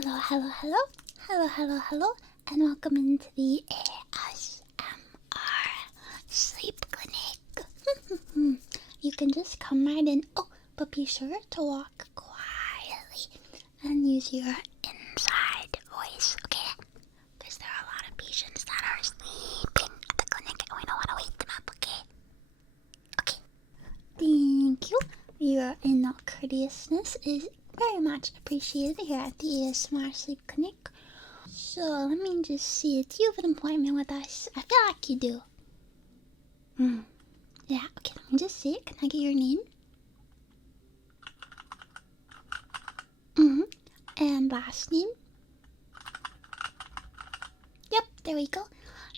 Hello, hello, hello, hello, hello, hello, and welcome into the ASMR Sleep Clinic. You can just come right in. Oh, but be sure to walk quietly and use your inside voice, okay? Because there are a lot of patients that are sleeping at the clinic and we don't want to wake them up, okay? Okay. Thank you. Your courteousness is very much appreciated here at the ASMR Sleep Clinic. So let me just see. Do you have an appointment with us? I feel like you do. Yeah, okay, let me just see. Can I get your name? And last name? Yep, there we go.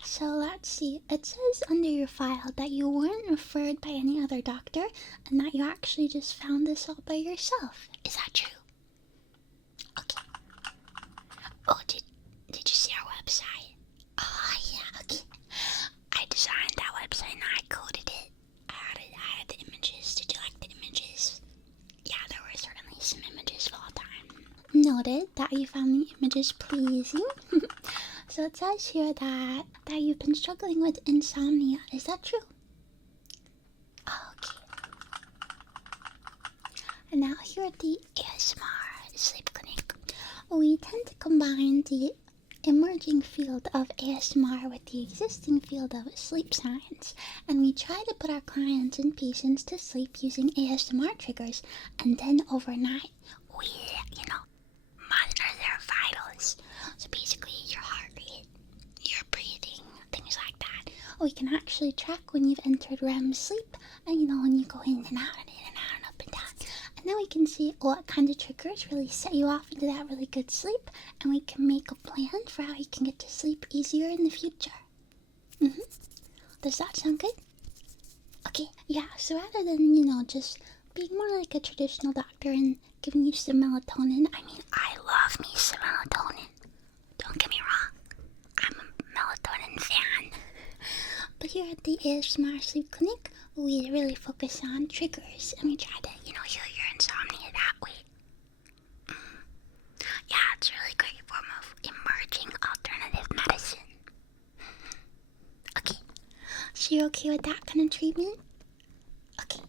So let's see. It says under your file that you weren't referred by any other doctor and that you actually just found this all by yourself. Is that true? Okay. Oh, did you see our website? Oh, yeah, okay. I designed that website and I coded it. I had the images. Did you like the images? Yeah, there were certainly some images of all time. Noted that you found the images pleasing. So it says here that you've been struggling with insomnia. Is that true? Okay. And now here at the ASMR Sleep Clinic, we tend to combine the emerging field of ASMR with the existing field of sleep science, and we try to put our clients and patients to sleep using ASMR triggers, and then overnight we, monitor their vitals. So basically your heart rate, your breathing, things like that. We can actually track when you've entered REM sleep, and when you go in and out and in and out and up and down. And then we can see what kind of triggers really set you off into that really good sleep, and we can make a plan for how you can get to sleep easier in the future. Does that sound good? Okay, yeah, so rather than, just being more like a traditional doctor and giving you some melatonin, I love me some melatonin. Don't get me wrong, I'm a melatonin fan. But here at the ASMR Sleep Clinic, we really focus on triggers, and we try to, heal your insomnia that way. Yeah, it's a really great form of emerging alternative medicine. Okay, so you're okay with that kind of treatment? Okay.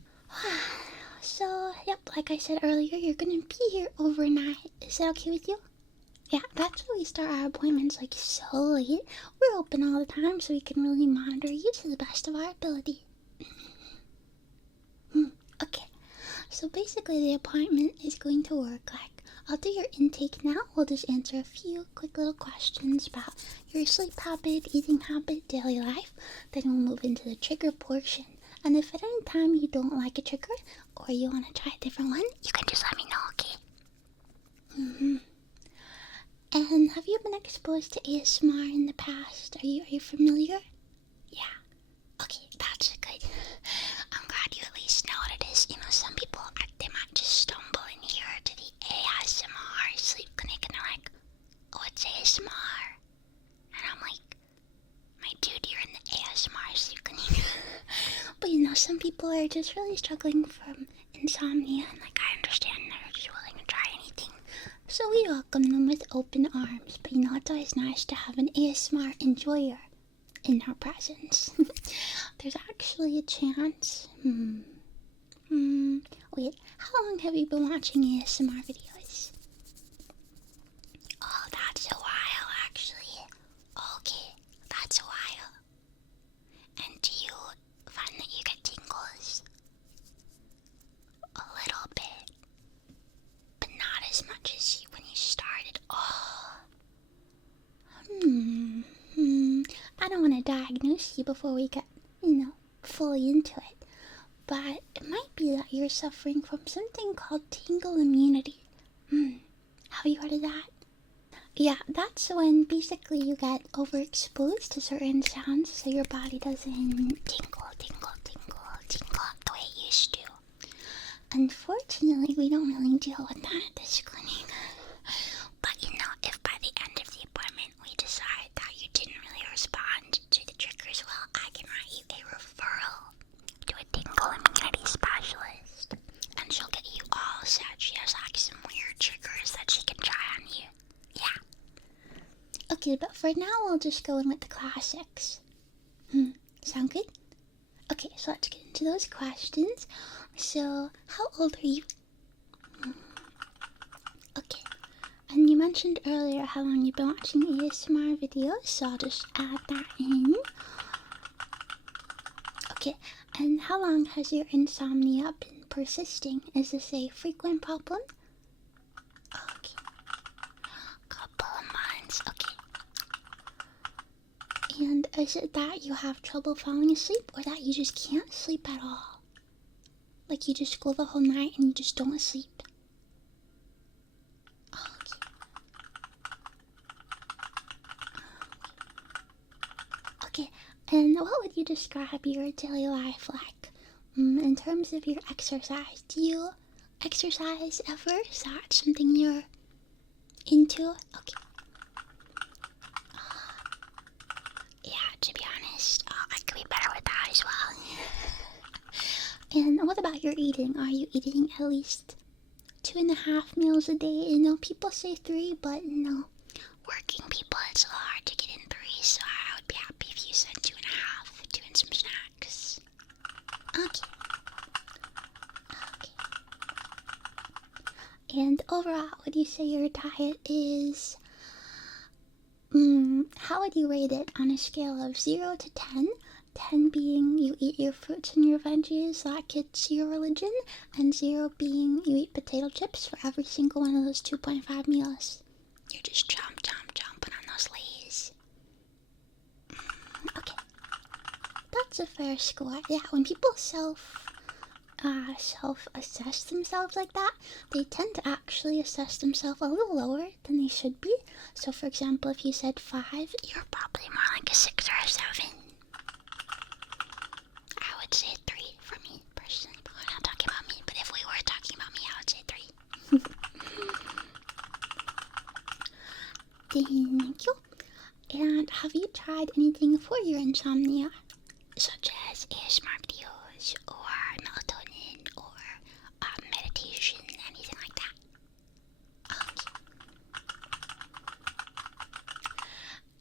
So, yep, like I said earlier, you're gonna be here overnight. Is that okay with you? Yeah, that's why we start our appointments so late. We're open all the time so we can really monitor you to the best of our ability. Okay, so basically the appointment is going to work like, I'll do your intake now. We'll just answer a few quick little questions about your sleep habit, eating habit, daily life. Then we'll move into the trigger portion. And if at any time you don't like a trigger, or you want to try a different one, you can just let me know, okay? And have you been exposed to ASMR in the past? Are you familiar? Yeah. Okay, that's good. I'm glad you at least know what it is. Some people, they might just stumble in here to the ASMR Sleep Clinic and they're like, oh, it's ASMR. And I'm like, my dude, you're in the ASMR Sleep Clinic. But some people are just really struggling from insomnia, and I understand they're just willing to try anything. So we welcome them with open arms, but it's always nice to have an ASMR enjoyer in our presence. There's actually a chance. Wait, how long have you been watching ASMR videos? Oh, that's a while, actually. Okay, that's a while. And do you find that you get tingles? A little bit, but not as much as when you started. Oh. I don't want to diagnose you before we get, fully into it. But it might be that you're suffering from something called tingle immunity. Have you heard of that? Yeah, that's when basically you get overexposed to certain sounds, so your body doesn't tingle the way it used to. Unfortunately, we don't really deal with that at this clinic. But if by the end of the appointment we decide that you didn't really respond to the triggers well, I can write you a referral to a tingle immunity specialist. And she'll get you all set. She has some weird triggers that she can try on you. Okay, but for now we'll just go in with the classics. Sound good? Okay, so let's get into those questions. So, how old are you? Okay, and you mentioned earlier how long you've been watching ASMR videos, so I'll just add that in. Okay, and how long has your insomnia been persisting? Is this a frequent problem? Okay, couple of months, okay. And is it that you have trouble falling asleep, or that you just can't sleep at all? Like you just go the whole night and you just don't sleep? Okay, and what would you describe your daily life like? In terms of your exercise, do you exercise ever? Is that something you're into? Okay. Yeah, to be honest, I could be better with that as well. And what about your eating? Are you eating at least 2.5 meals a day? You know, people say 3, but you know, working people, it's a little hard to get in 3, so I would be happy if you said 2.5, doing some snacks. Okay. And overall, would you say your diet is, how would you rate it on a scale of 0 to 10? 10 being you eat your fruits and your veggies like it's your religion, and 0 being you eat potato chips for every single one of those 2.5 meals. You're just chomping on those Lay's. Okay. That's a fair score. Yeah, when people self-assess themselves like that, they tend to actually assess themselves a little lower than they should be. So for example, if you said 5, you're probably more like a 6 or a 7. I would say 3 for me, personally, but we're not talking about me. But if we were talking about me, I would say 3. Thank you. And have you tried anything for your insomnia? Such as ASMR videos, or melatonin, or meditation, anything like that?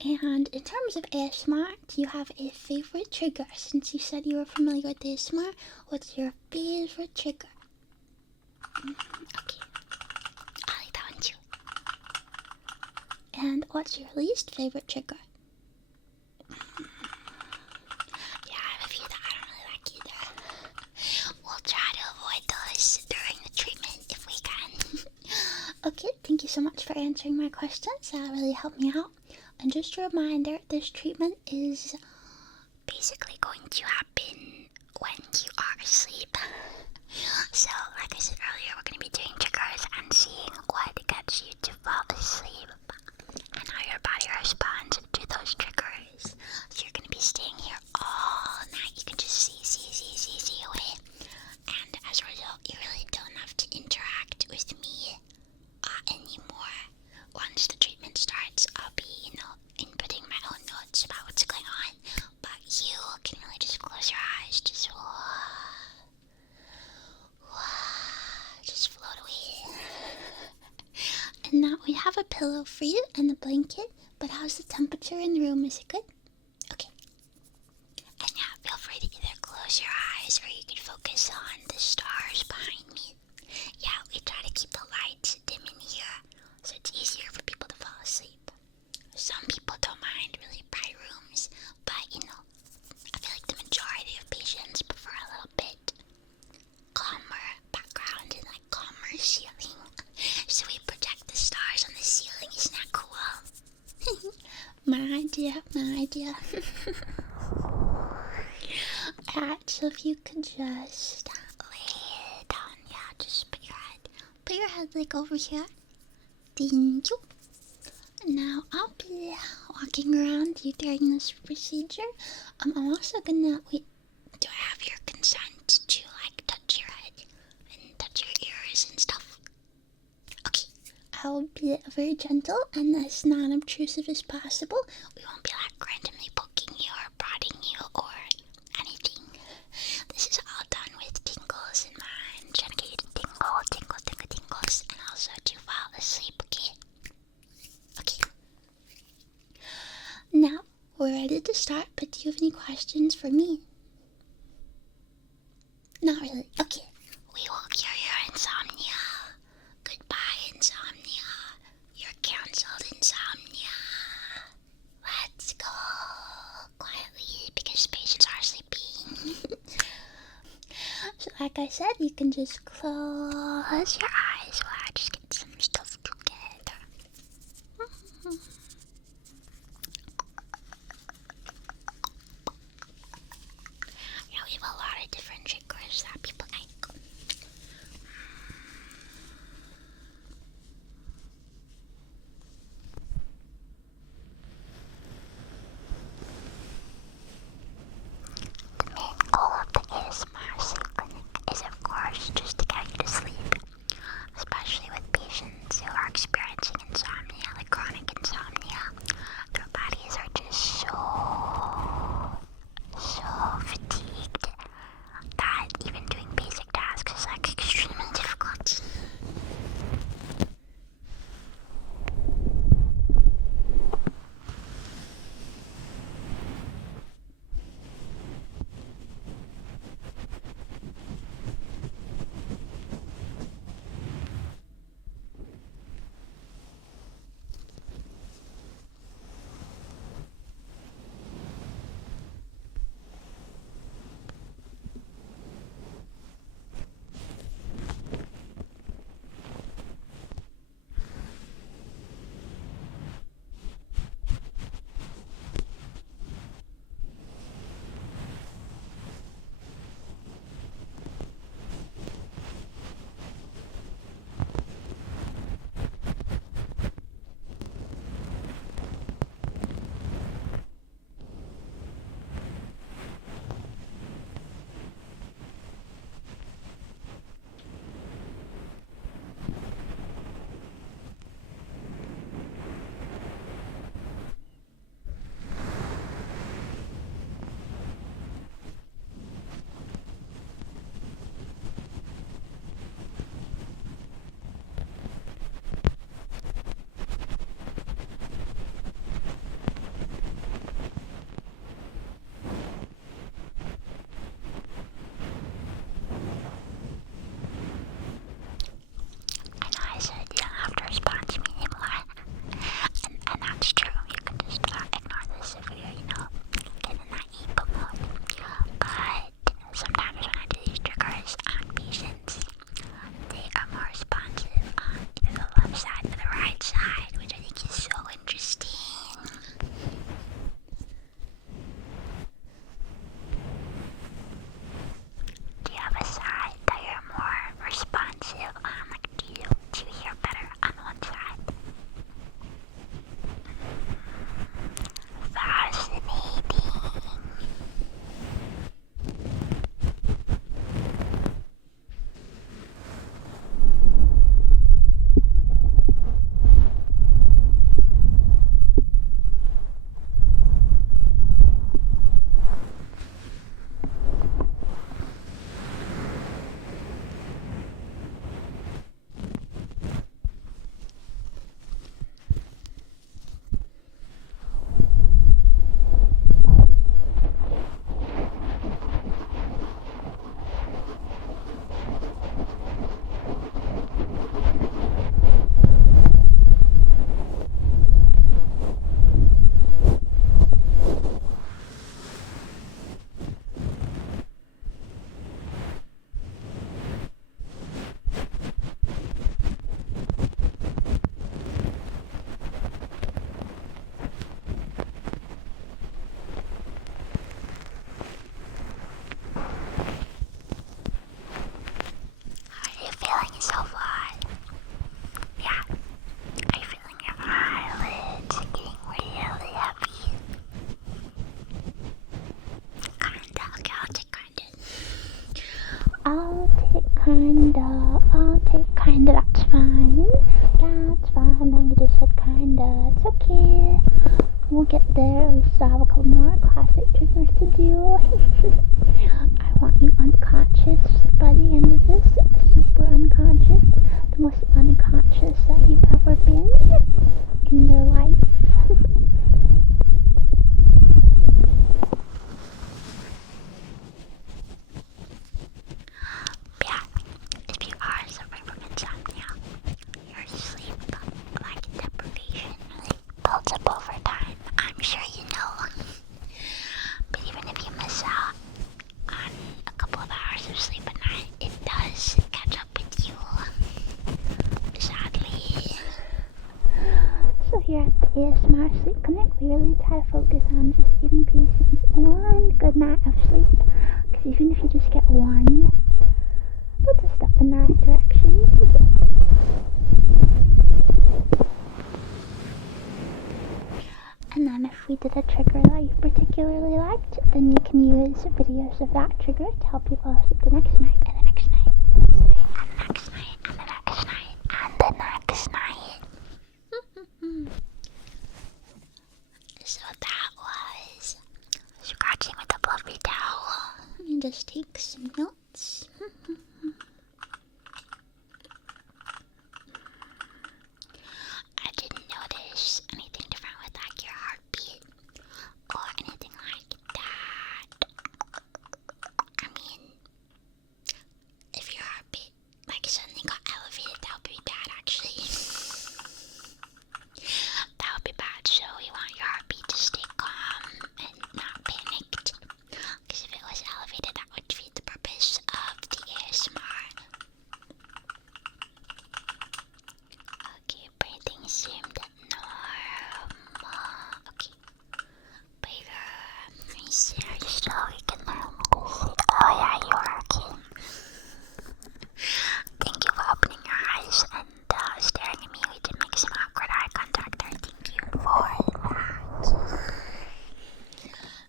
Okay. And in terms of ASMR, do you have a favorite trigger? Since you said you were familiar with ASMR, what's your favorite trigger? Okay. I'll leave that one too. And what's your least favorite trigger? Yeah, I have a few that I don't really like either. We'll try to avoid those during the treatment if we can. Okay, thank you so much for answering my questions. That really helped me out. And just a reminder, this treatment is basically going to happen when you are asleep. So, like I said earlier, we're going to be doing triggers and seeing what gets you to fall asleep and how your body responds to those triggers. So you're going to be staying here all night. You can just see away. And as a result, you really don't have to interact with me anymore. Once the treatment starts, I'll be, inputting my own notes about what's going on. But you can really just close your eyes, just float away. And now we have a pillow for you and a blanket, but how's the temperature in the room? Is it good? Okay. And yeah, feel free to either close your eyes or you can focus on the stars behind me. Yeah, we try to keep the lights dim in here, so it's easier for people to fall asleep. Some people don't mind really bright rooms, but I feel like the majority of patients prefer a little bit calmer background and like calmer ceiling. So we project the stars on the ceiling. Isn't that cool? My idea. Alright, so if you could just lay down, yeah, just put your head like over here. Thank you. Now I'll be walking around you during this procedure. I'm also gonna wait. Do I have your consent to like touch your head and touch your ears and stuff? Okay, I'll be very gentle and as non-obtrusive as possible. We won't be like randomly poking you or prodding you or anything. This is all done with tingles in mind, trying to get you to tingles, and also to fall asleep. Okay. we're ready to start, but do you have any questions for me? Not really. Okay. We will cure your insomnia. Goodbye, insomnia. You're cancelled, insomnia. Let's go quietly because patients are sleeping. So like I said, you can just close your eyes while I just get some stuff together. Yeah, we have a lot of different triggers that people like. The main goal of the ASMR sleep clinic is, of course, just to get you to sleep, especially with patients who are experiencing insomnia, like chronic insomnia. Their bodies are just so fatigued that even doing basic tasks is like extremely difficult. I'll take kinda, that's fine. That's fine, now you just said kinda, it's okay. We'll get there, we still have a couple more classic triggers to do. I want you unconscious by the end of this, super unconscious, the most unconscious that you've ever been in your life. So here at the ASMR Sleep Clinic, we really try to focus on just giving patients one good night of sleep. Because even if you just get one, that's a step in the right direction. And then if we did a trigger that you particularly liked, then you can use videos of that trigger to help you fall asleep the next night, and the next night, and the next night, and the next night, and the next night, and the next night. So that was scratching with a fluffy towel. Let me just take some notes. I didn't notice anything different with like your heartbeat or anything like that. I mean, if your heartbeat like suddenly got elevated, that would be bad actually. That would be bad, so you want your heartbeat to stay calm and not panicked. Because if it was elevated, that would defeat the purpose of the ASMR. Okay, breathing seemed normal. Okay, bigger. Let me see how you slowly can normal. Oh yeah, you are okay. Thank you for opening your eyes and staring at me. We did make some awkward eye contact there. Thank you for that.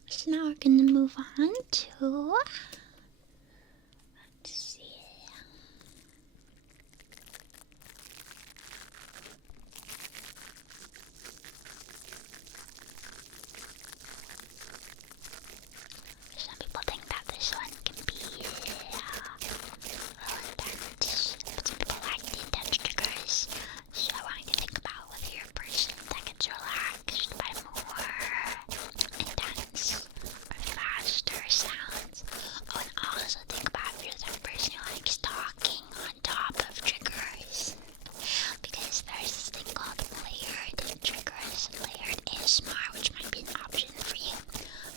So now we're gonna move on to, let's see. Some people think that this one can be a little intense, but some people like the intense triggers. So I want you to think about whether you're a person that gets relaxed by more intense or faster sounds. Oh, and also think about if you're the type of person who likes talking on top of triggers. Because there's this thing called layered triggers, layered ASMR, which might be an option for you,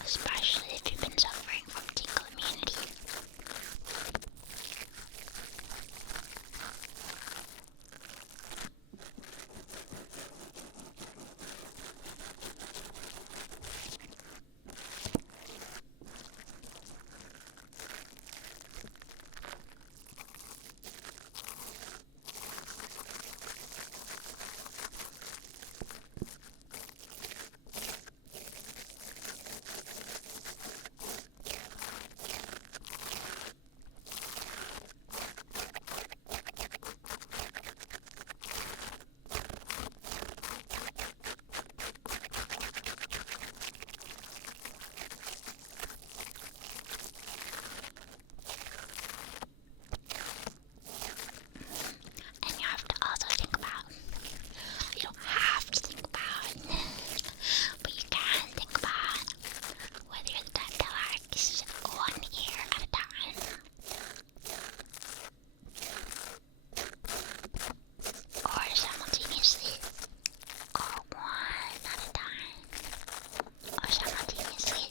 especially if you've been suffering from tingle immunity. And you have to also think about, you don't have to think about, but you can think about whether you're the type that likes one ear at a time, or simultaneously, or one at a time, or simultaneously,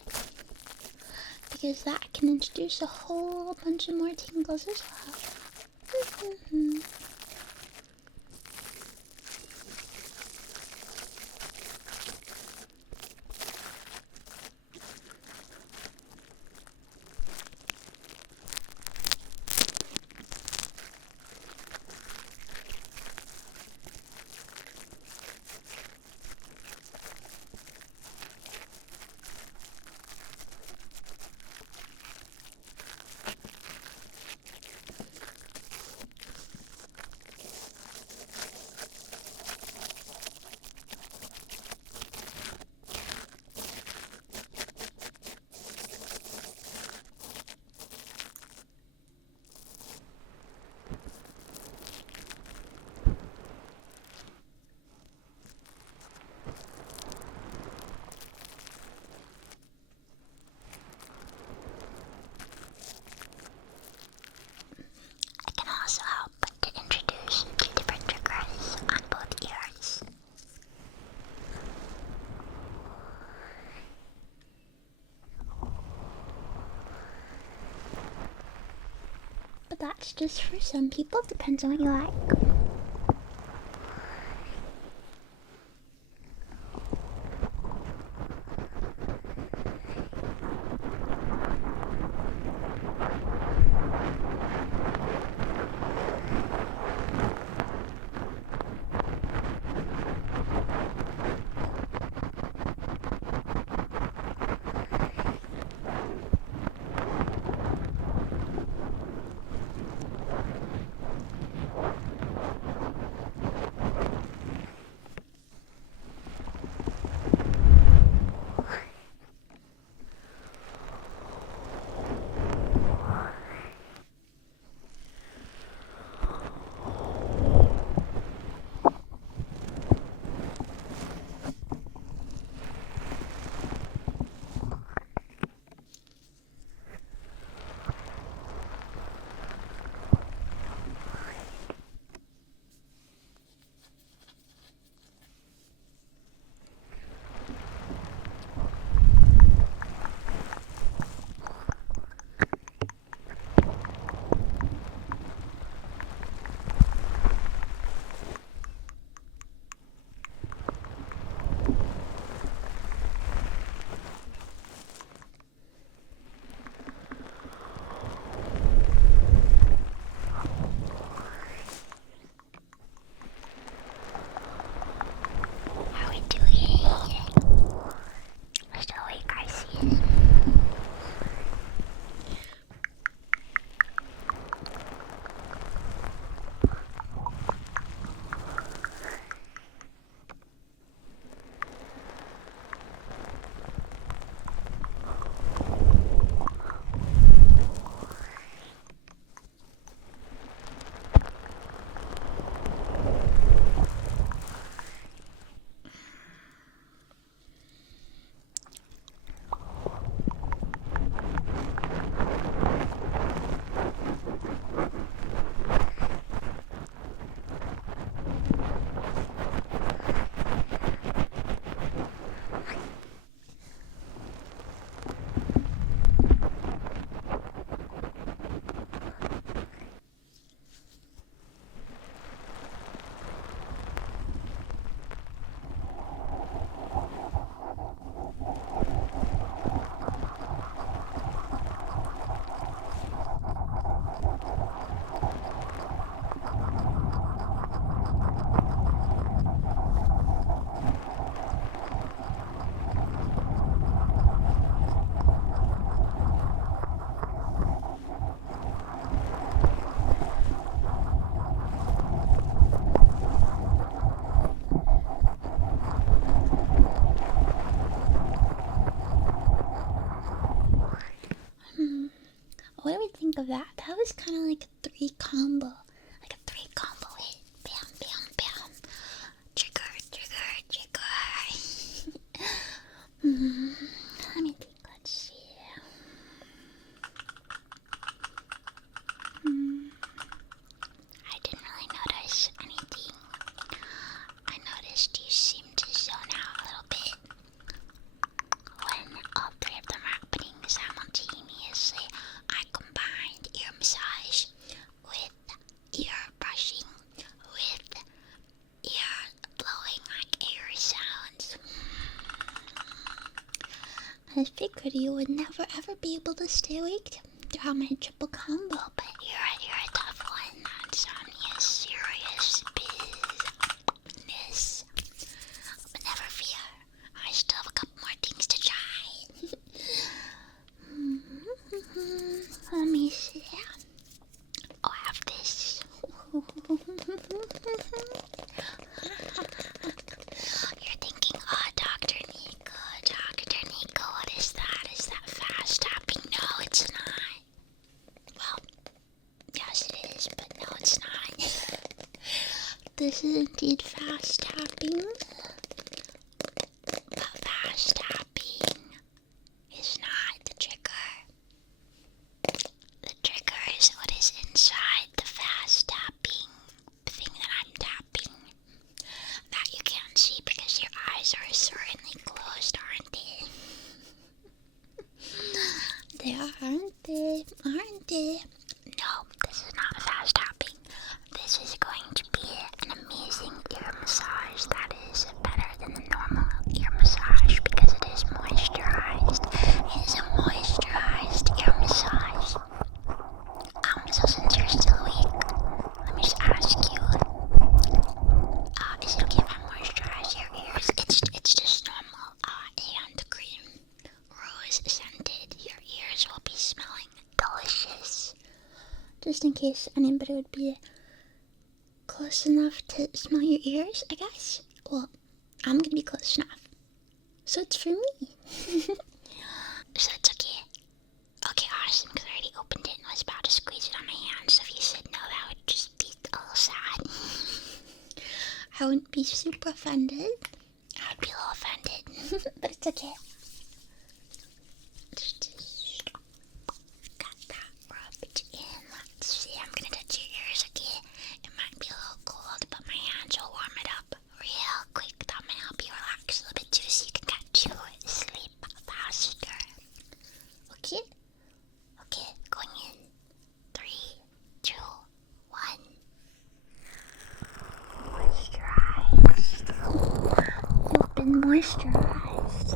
because that can introduce a whole bunch of more tingles as well. It can also help to introduce two different triggers on both ears. But that's just for some people, depends on what you like. think of that? That was kind of like a three combo hit. Bam, bam, bam. Trigger, trigger, trigger. Let me think. Let's see. I didn't really notice anything. I noticed you seemed to zone out a little bit when all three of them are happening simultaneously. I combined ear massage with ear brushing with ear blowing like air sounds. I figured you would never ever be able to stay awake throughout my triple combo, but you're a tough one. Insomnia is serious business. But never fear, I still have a couple more things to try. Let me see. Oh, I have this. You're thinking, oh, Dr. Nico, what is that? Is that fast tapping? No, it's not. Well, yes it is, but no it's not. This is indeed fast tapping. But fast tapping is not the trigger. The trigger is what is inside the fast tapping. The thing that I'm tapping. That you can't see because your eyes are certainly closed, aren't they? They are, aren't they? Aren't they? No, this is not fast tapping. This is going to be an amazing ear massage that is better than the normal ear massage because it is moisturized. It is a moisturized ear massage. So since you're still awake, let me just ask you, is it okay if I moisturize your ears? It's just normal hand cream, rose scented. Your ears will be smelling delicious. Just in case anybody would be close enough to smell your ears, I guess. Well, I'm gonna be close enough. So it's for me. So it's okay. Okay, awesome, because I already opened it and was about to squeeze it on my hand, so if you said no, that would just be a little sad. I wouldn't be super offended. I would be a little offended, but it's okay. Just got that rubbed in. Let's see, I'm gonna touch your ears, okay? It might be a little cold, but my hands will warm it up real quick. That might help you relax a little bit too, so you can get to sleep faster. Okay? Okay, going in. 3, 2, 1. Moisturized. You've been moisturized.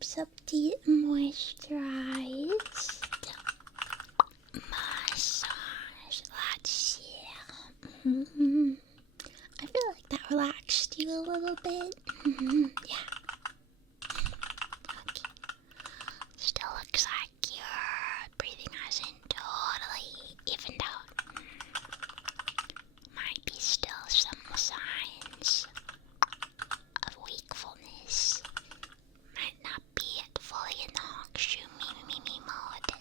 drops of the Moisturized massage. Let's see. I feel like that relaxed you a little bit. Yeah. Okay. Still looks like your breathing hasn't totally evened out. Might be still some signs of wakefulness. Might not be yet fully in the hongshu me mode.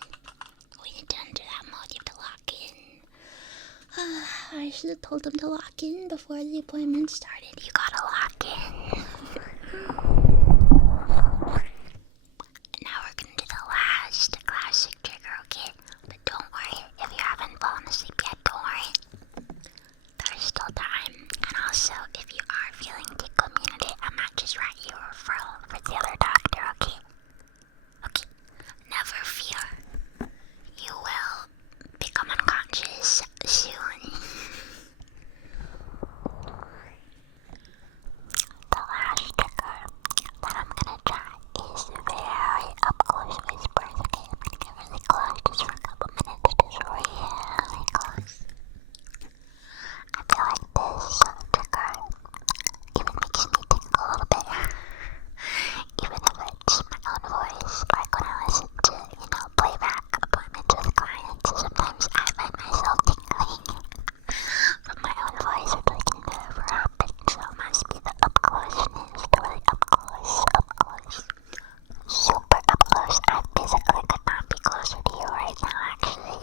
We need to enter that mode. You have to lock in. I should have told them to lock in before the appointment started. You gotta lock in. Now we're gonna do the last classic trigger, okay? But don't worry, if you haven't fallen asleep yet, don't worry. There's still time. And also, if you are feeling tickle immunity, I might just write you a referral for the other doctor, okay? Okay. Never fear. You will become unconscious soon. The last trigger that I'm gonna try is very up close whispers, okay? I'm gonna get really close just for a couple minutes, just really close. I feel like this trigger even makes me tingle a little bit. Even if it's my own voice, like when I listen to, playback appointments with clients, sometimes I find myself tingling from my own voice, which like never happens, so it must be the up closeness, the really up close, super up close. I physically could not be closer to you right now, actually.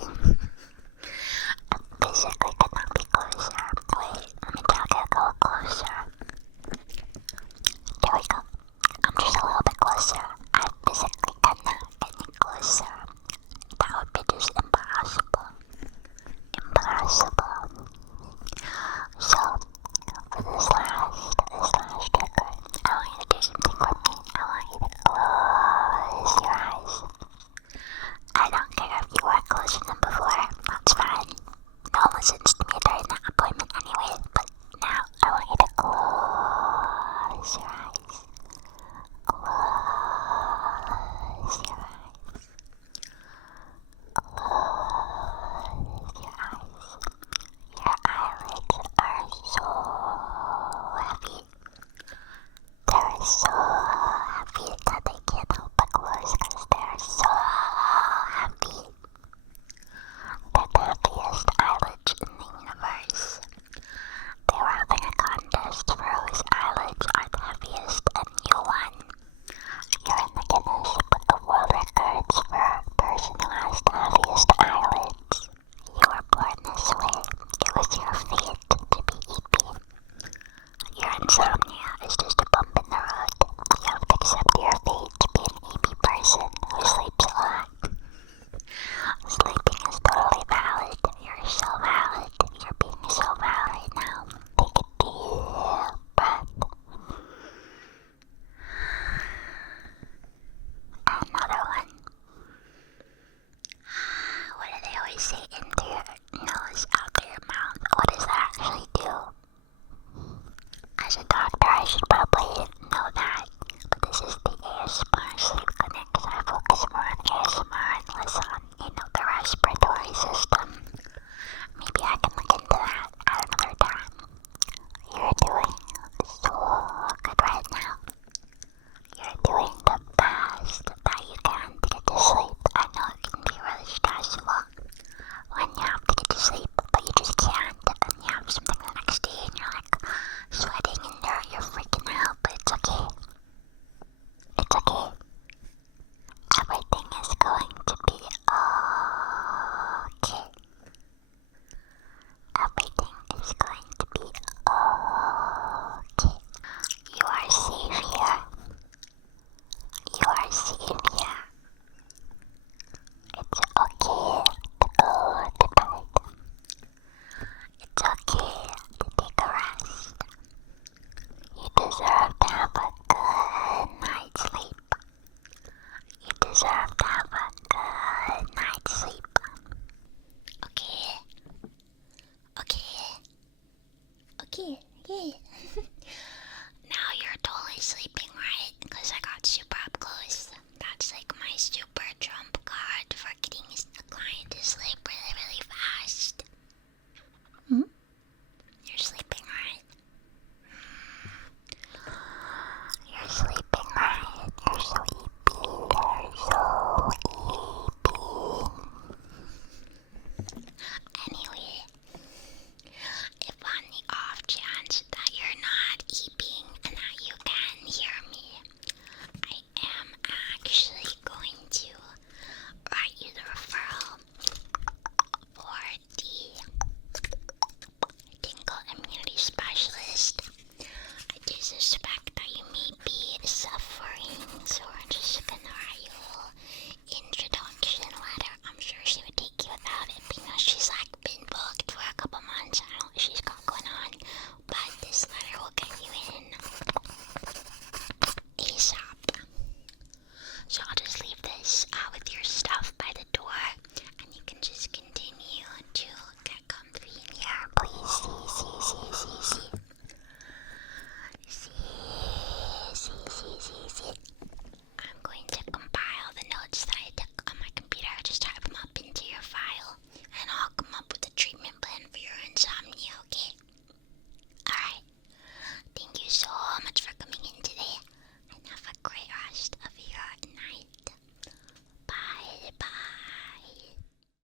I physically could not be closer. Wait, let me try to go closer. There we go. I'm just a little bit closer. I physically cannot get any closer. That would be just impossible. Impossible. So, for this last trigger, I want you to do something with me. I want you to close your eyes. I don't care if you weren't closing them before. That's fine. No one listens to me during that appointment anyway. But now, I want you to close your eyes. Close your eyes. Close your eyes. Your eyelids are so heavy. They're so heavy that they can't help but close because they're so heavy. They're the heaviest eyelids in the universe. They were having a contest for whose eyelids are the heaviest, and you won. You're in the Guinness Book of World Records for a person who has the heaviest eyelids. You were born this way. It was your fate to be EP. Your insomnia is just a bump in the road. You have to accept your fate to be an EP person who sleeps a lot. Sleeping is totally valid. You're so valid. You're being so valid right now. Take a deep breath. Another one. What do they always say? In through your nose, out through your mouth. What does that actually do? As a doctor, I should probably know that. But this is the ASMR sleep clinic, so I focus more on ASMR and less on, the respiratory system. Maybe I can look into that at another time. You're doing so good right now. You're doing the best that you can to get to sleep. I know it can be really stressful when you have to get to sleep, but you just can't. And you have something the next day and you're like sweating and you're freaking out, but it's okay. It's okay. Everything is going to be okay. Everything is going to be okay. You are safe here. You are safe here. It's okay to go to bed. It's okay to take a rest. You deserve to have a good night's sleep. You deserve to have a good night's sleep. Okay. Now you're totally sleeping, right? Because I got super up close. my super trump card for getting a client to sleep really, really fast.